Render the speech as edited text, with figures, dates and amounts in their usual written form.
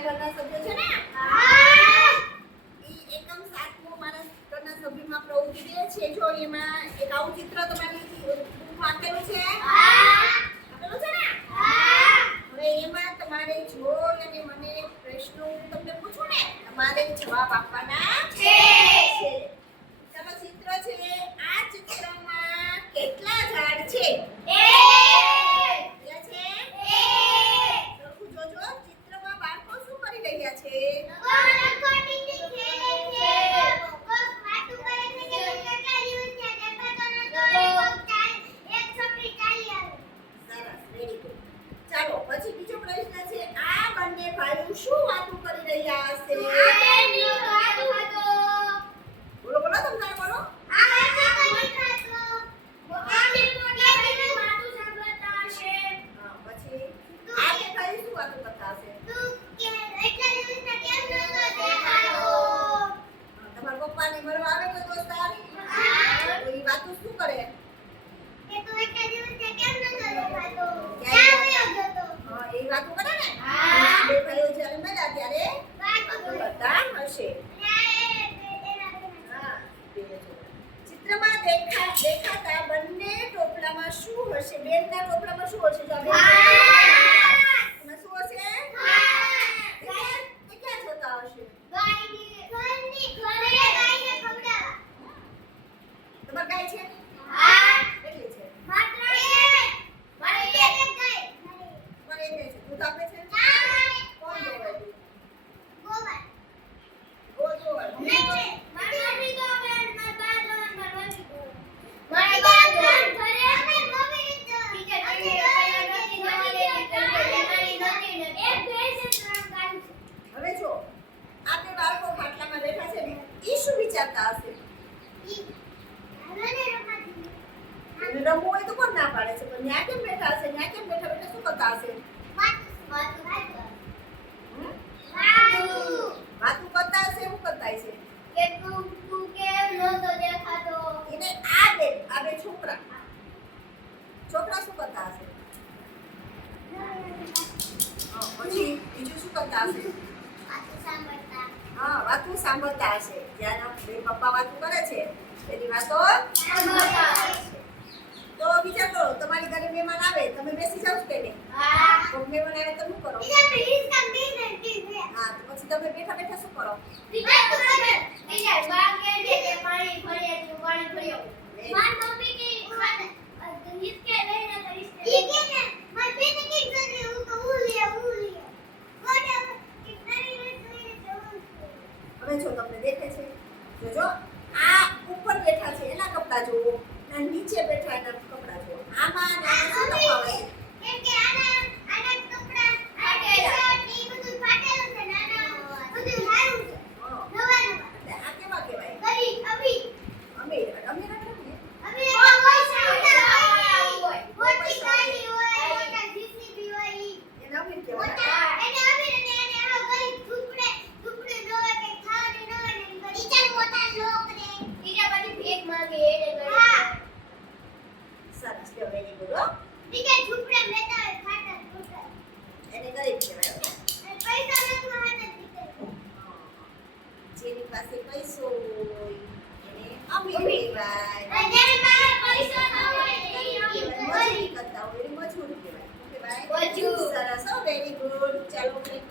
મારા ઘરના સભ્યો છે ને? હા. ઈ એકમ 7મો મારા ઘરના સભ્યમાં પ્રવૃત્તિ દે છે. જો એમાં એક આવું ચિત્ર તમારી બુકમાં આપેલું છે. હા. આપેલું છે ને? હા. હવે એમાં તમારે જોઈ અને મને પ્રશ્નો તમને પૂછું ને, તમારે જવાબ આપવાના છે. ચાલો ચિત્ર છે. આ ચિત્રમાં કેટલા ઝાડ છે? ચાલો પછી બીજો પ્રશ્ન છે. આ બંને ભાઈઓ શું વાતો કરી રહ્યા હશે? બોલો બોલો, તમને બોલો. પછી આ બે ભાઈ શું વાતો કરતા હશે? તમારા પપ્પાને મળવા આવે કોઈ દોસ્તાર? તો ઈ વાતો શું કરે? હા, એ વાતો કરે ને? બે ભાઈઓ જ્યારે મળ્યા ત્યારે વાતો કરતા હશે. ચિત્રમાં દેખાતા બંને ટોપલામાં શું હશે? બેનના ટોપલામાં શું હશે? જો બેન એમાં શું હશે? એ ક્યાં જોતા હશે? તમારે ગાય છે? કેટલી છે? મારે એક ગાય છે. દૂધ આપે છે? કોણ દોવાય દૂધ? ગોવાય. હવે જો આ બે બાળકો ખાટલામાં બેઠા છે ને, ઈ શું વિચારતા હશે? રમવું હોય તો કોણ ના પાડે છે? પણ ન્યા કેમ બેઠા હશે? ન્યા કેમ બેઠા બેઠા શું કરતા હશે? વાતું કરતા હશે. શું કરતા હશે? એને આ બે છોકરા શું કરતા હશે? પછી બીજું શું કરતા હશે? હા, વાતું સાંભળતા હશે. જ્યારે બે પપ્પા વાતું કરે છે એની વાતો સાંભળતા હશે. તો વિચાર કરો, તમારી ઘરે મહેમાન આવે, તમે બેસી જાવ કે નહીં? તો મહેમાન આવે તો શું કરો? હા, તો પછી તમે બેઠા બેઠા શું કરો? હવે જો તમને દેખે છે, જોજો આ ઉપર બેઠા છે એના કપડા જોવો, અને નીચે બેઠા એના કપડા જોવો. આમાં અને આમાં શું તફાવત છે? આ કેવા કહેવાય? અમીર. અમીર એટલે શું? એને અમીર કહેવાય. સરસ, વેરી ગુડ. એને ગરીબ કહેવાય. જેની પાસે પૈસો હોય એને અમીર કહેવાય. મજૂરી કરતા હોય એને મજૂર કહેવાય. સરસ, વેરી ગુડ. ચાલો બ્રેક